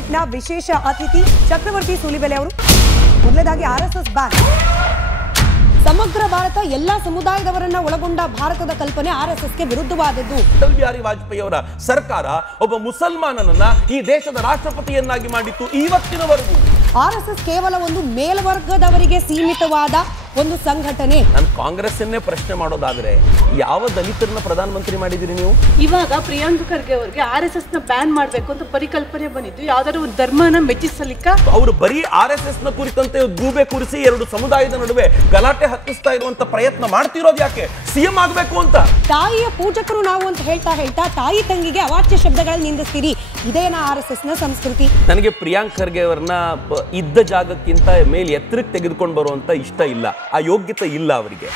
ಡಿಬೇಟ್ನ ವಿಶೇಷ ಅತಿಥಿ ಚಕ್ರವರ್ತಿ ಸೂಲಿಬೆಲೆ ಅವರು. ಮೊದಲನೇದಾಗಿ ಆರ್ಎಸ್ಎಸ್ ಬ್ಯಾನ್. ಸಮಗ್ರ ಭಾರತ ಎಲ್ಲಾ ಸಮುದಾಯದವರನ್ನ ಒಳಗೊಂಡ ಭಾರತದ ಕಲ್ಪನೆ ಆರ್ಎಸ್ಎಸ್ಗೆ ವಿರುದ್ಧವಾದದ್ದು. ಅಟಲ್ ಬಿಹಾರಿ ವಾಜಪೇಯಿ ಅವರ ಸರ್ಕಾರ ಒಬ್ಬ ಮುಸಲ್ಮಾನನನ್ನ ಈ ದೇಶದ ರಾಷ್ಟ್ರಪತಿಯನ್ನಾಗಿ ಮಾಡಿತ್ತು. ಇವತ್ತಿನವರೆಗೂ ಆರ್ಎಸ್ಎಸ್ ಕೇವಲ ಒಂದು ಮೇಲ್ವರ್ಗದವರಿಗೆ ಸೀಮಿತವಾದ ಒಂದು ಸಂಘಟನೆ. ನಾನು ಕಾಂಗ್ರೆಸ್ಸನ್ನೇ ಪ್ರಶ್ನೆ ಮಾಡೋದಾದ್ರೆ ಯಾವ ದಲಿತರನ್ನ ಪ್ರಧಾನಮಂತ್ರಿ ಮಾಡಿದಿರಿ ನೀವು? ಇವಾಗ ಪ್ರಿಯಾಂಕ ಖರ್ಗೆ ಅವರಿಗೆ ಆರ್ಎಸ್ಎಸ್ ನ ಬ್ಯಾನ್ ಮಾಡಬೇಕು ಅಂತ ಪರಿಕಲ್ಪನೆ ಬಂದಿದ್ದು ಯಾವ್ದಾದ್ರು ಒಂದು ಧರ್ಮನ ಮೆಚ್ಚಿಸಲಿಕ್ಕ. ಅವರು ಬರೀ ಆರ್ಎಸ್ಎಸ್ ನ ಕುರಿತಂತೆ ಗೂಬೆ ಕೂರಿಸಿ ಎರಡು ಸಮುದಾಯದ ನಡುವೆ ಗಲಾಟೆ ಹತ್ತಿಸ್ತಾ ಇರುವಂತ ಪ್ರಯತ್ನ ಮಾಡ್ತಿರೋದು ಯಾಕೆ? ಸಿಎಂ ಆಗಬೇಕು ಅಂತ. ತಾಯಿಯ ಪೂಜಕರು ನಾವು ಅಂತ ಹೇಳ್ತಾ ತಾಯಿ ತಂಗಿಗೆ ಅವಾಚ್ಯ ಶಬ್ದಗಳಲ್ಲಿ ನಿಂದಿಸ್ತೀರಿ. ಇದೇನಾ ಆರ್ಎಸ್ಎಸ್ ನ ಸಂಸ್ಕೃತಿ? ನನಗೆ ಪ್ರಿಯಾಂಕ್ ಖರ್ಗೆ ಅವರನ್ನ ಇದ್ದ ಜಾಗಕ್ಕಿಂತ ಮೇಲೆ ಎತ್ತರಕ್ಕೆ ತೆಗೆದುಕೊಂಡು ಬರುವಂತ ಇಷ್ಟ ಇಲ್ಲ. ಆ ಯೋಗ್ಯತೆ ಇಲ್ಲ ಅವರಿಗೆ.